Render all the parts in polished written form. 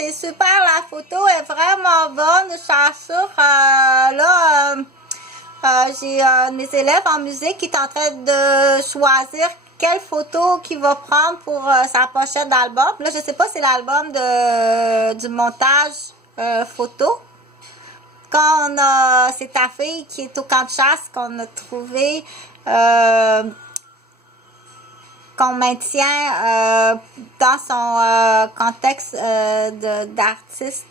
c'est super, la photo est vraiment bonne, je t'assure. Là, j'ai un de mes élèves en musique qui est en train de choisir quelle photo qu'il va prendre pour sa pochette d'album. Là, je sais pas si c'est l'album du montage photo. Quand on a, c'est ta fille qui est au camp de chasse qu'on a trouvé, qu'on maintient dans son contexte d'artiste.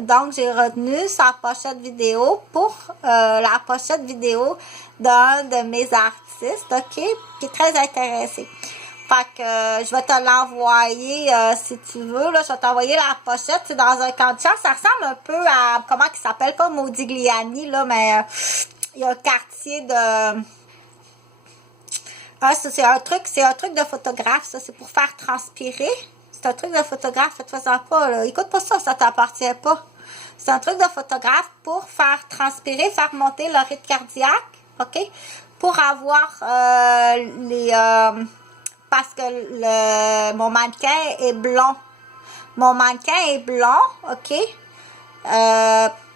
Donc, j'ai retenu sa pochette vidéo pour la pochette vidéo d'un de mes artistes, OK, qui est très intéressé. Fait que je vais te l'envoyer si tu veux. Là, je vais t'envoyer la pochette. C'est dans un camp de chasse. Ça ressemble un peu à, comment il s'appelle, pas Modigliani, là, mais il y a un quartier de... Ah, ça, c'est un truc de photographe, ça, c'est pour faire transpirer. C'est un truc de photographe, faites-en pas, là. Écoute pas ça, ça t'appartient pas. C'est un truc de photographe pour faire transpirer, faire monter le rythme cardiaque, OK? Pour avoir parce que mon mannequin est blond. Mon mannequin est blond, OK?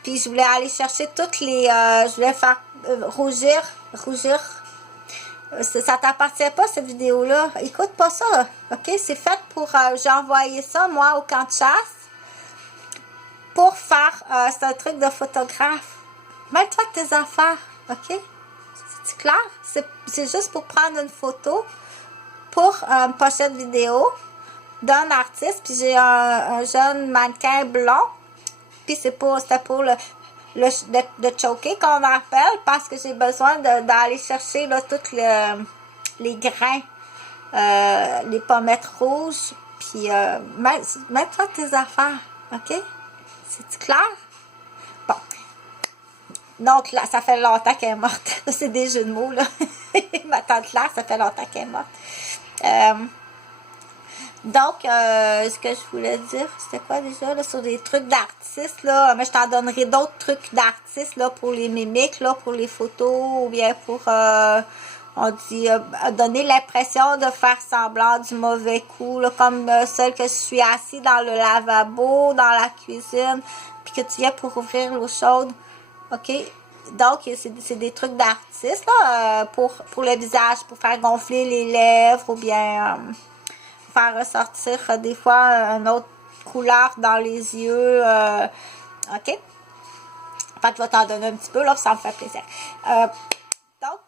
Puis je voulais aller chercher toutes les... je voulais faire rougir. Ça t'appartient pas, cette vidéo-là. Écoute pas ça, OK? C'est fait pour... j'ai envoyé ça, moi, au camp de chasse. Pour faire... c'est un truc de photographe. Mets-toi tes affaires, OK? C'est clair? C'est juste pour prendre une photo pour une pochette vidéo d'un artiste. Puis j'ai un jeune mannequin blond. Puis c'était pour le choker qu'on appelle, parce que j'ai besoin d'aller chercher là tous les grains, les pommettes rouges, puis mets-toi tes affaires, OK? C'est clair? Bon. Donc là, ça fait longtemps qu'elle est morte. C'est des jeux de mots, là. Ma tante Claire, ça fait longtemps qu'elle est morte. Donc, ce que je voulais dire, c'était quoi déjà, là, sur des trucs d'artistes, là, mais je t'en donnerai d'autres trucs d'artistes, là, pour les mimiques, là, pour les photos, ou bien pour, on dit, donner l'impression de faire semblant du mauvais coup, là, comme celle que je suis assise dans le lavabo, dans la cuisine, puis que tu viens pour ouvrir l'eau chaude, OK? Donc, c'est des trucs d'artistes, là, pour le visage, pour faire gonfler les lèvres, ou bien... faire ressortir des fois une autre couleur dans les yeux. OK? Fait que je vais t'en donner un petit peu, là, ça me fait plaisir. Donc,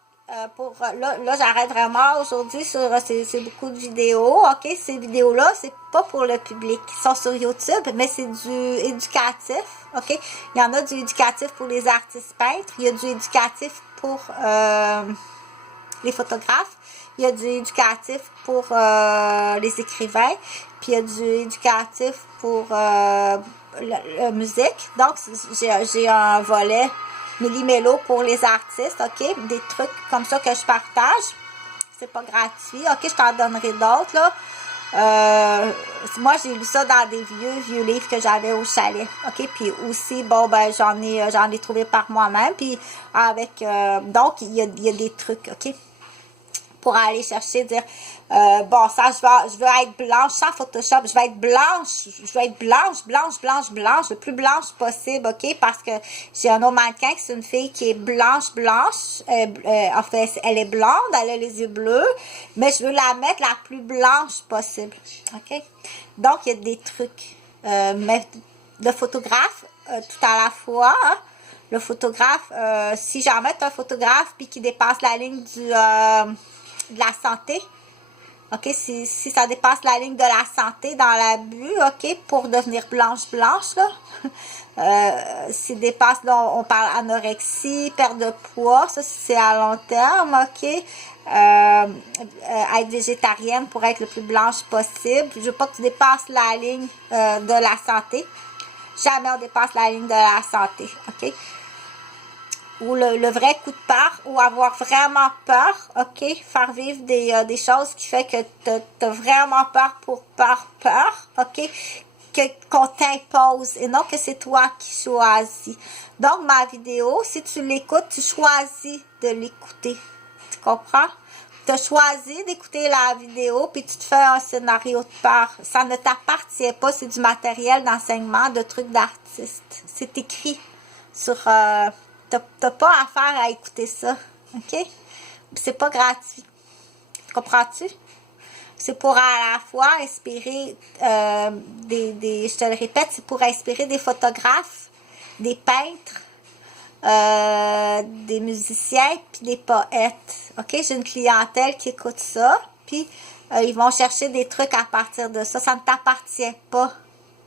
là j'arrête vraiment aujourd'hui sur c'est beaucoup de vidéos. OK? Ces vidéos-là, c'est pas pour le public. Ils sont sur YouTube, mais c'est du éducatif. OK? Il y en a du éducatif pour les artistes peintres. Il y a du éducatif pour les photographes. Il y a du éducatif pour les écrivains, puis il y a du éducatif pour la musique. Donc, j'ai un volet millimélo pour les artistes, OK? Des trucs comme ça que je partage. C'est pas gratuit. OK, je t'en donnerai d'autres, là. Moi, j'ai lu ça dans des vieux livres que j'avais au chalet, OK? Puis aussi, bon, ben, j'en ai trouvé par moi-même. Puis avec... donc, il y a des trucs, OK? Pour aller chercher, dire, bon, ça, je veux être blanche sans Photoshop, je vais être blanche, le plus blanche possible, OK, parce que j'ai un autre mannequin, c'est une fille qui est blanche, en fait, elle est blonde, elle a les yeux bleus, mais je veux la mettre la plus blanche possible, OK, donc, il y a des trucs, mais le photographe, tout à la fois, hein, le photographe, si j'en mets un photographe, puis qui dépasse la ligne de la santé, OK, si ça dépasse la ligne de la santé dans l'abus, OK, pour devenir blanche, là, s'il dépasse, là, on parle anorexie, perte de poids, ça, c'est à long terme, OK, être végétarienne pour être le plus blanche possible, je veux pas que tu dépasses la ligne de la santé, jamais on dépasse la ligne de la santé, OK, ou le vrai coup de peur, ou avoir vraiment peur, OK, faire vivre des choses qui fait que t'as vraiment peur pour peur, OK, qu'on t'impose, et non que c'est toi qui choisis. Donc, ma vidéo, si tu l'écoutes, tu choisis de l'écouter. Tu comprends? Tu as choisi d'écouter la vidéo, puis tu te fais un scénario de peur. Ça ne t'appartient pas, c'est du matériel d'enseignement, de trucs d'artistes. C'est écrit sur... t'as pas affaire à écouter ça, ok? C'est pas gratuit. Comprends-tu? C'est pour à la fois inspirer je te le répète, c'est pour inspirer des photographes, des peintres, des musiciens puis des poètes. OK? J'ai une clientèle qui écoute ça, puis ils vont chercher des trucs à partir de ça. Ça ne t'appartient pas.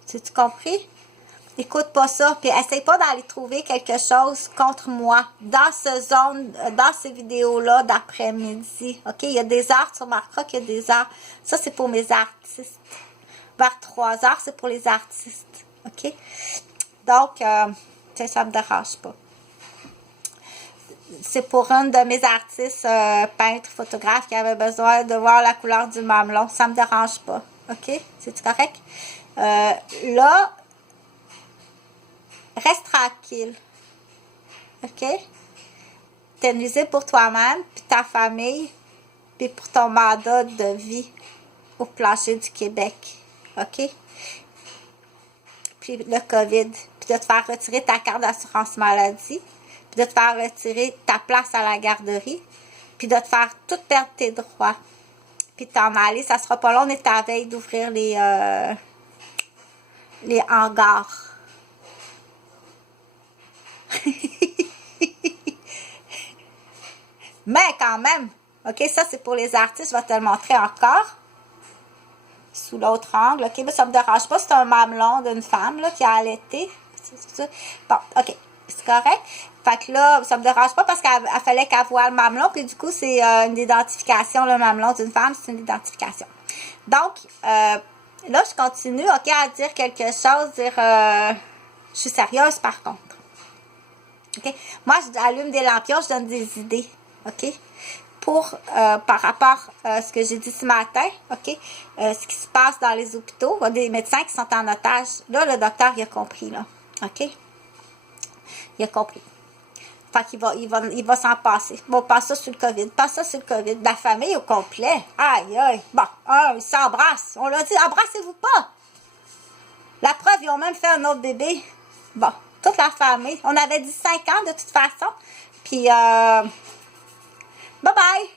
Tu compris? Écoute pas ça, puis essaye pas d'aller trouver quelque chose contre moi dans ces vidéos-là d'après-midi. OK? Il y a des heures, tu remarqueras qu'il y a des heures. Ça, c'est pour mes artistes. Vers 3 heures, c'est pour les artistes. OK? Donc, ça me dérange pas. C'est pour une de mes artistes, peintres, photographes, qui avait besoin de voir la couleur du mamelon. Ça me dérange pas. OK? C'est-tu correct? Là, reste tranquille. OK? T'es nuisible pour toi-même, puis ta famille, puis pour ton mandat de vie au plancher du Québec. OK? Puis le COVID. Puis de te faire retirer ta carte d'assurance maladie. Puis de te faire retirer ta place à la garderie. Puis de te faire tout perdre tes droits. Puis t'en aller. Ça sera pas long, on est à la veille d'ouvrir les hangars. Mais quand même, OK, ça c'est pour les artistes, je vais te le montrer encore. Sous l'autre angle, OK, mais ça me dérange pas, c'est un mamelon d'une femme là, qui a allaité. Bon, OK, c'est correct. Fait que là, ça me dérange pas parce qu'elle fallait qu'elle voie le mamelon, puis du coup, c'est une identification, le mamelon d'une femme, c'est une identification. Donc, là, je continue, OK, à dire quelque chose, dire, je suis sérieuse par contre. OK? Moi, j'allume des lampions, je donne des idées. OK? Par rapport à ce que j'ai dit ce matin, OK? Ce qui se passe dans les hôpitaux, il y a des médecins qui sont en otage. Là, le docteur, il a compris, là. OK? Il a compris. Fait qu'il va s'en passer. Bon, passe ça sur le COVID. Passe ça sur le COVID. La famille au complet. Aïe, aïe. Bon, ils s'embrassent. On l'a dit, embrassez-vous pas. La preuve, ils ont même fait un autre bébé. Bon. Toute la famille. On avait dit 5 ans de toute façon. Puis, bye bye!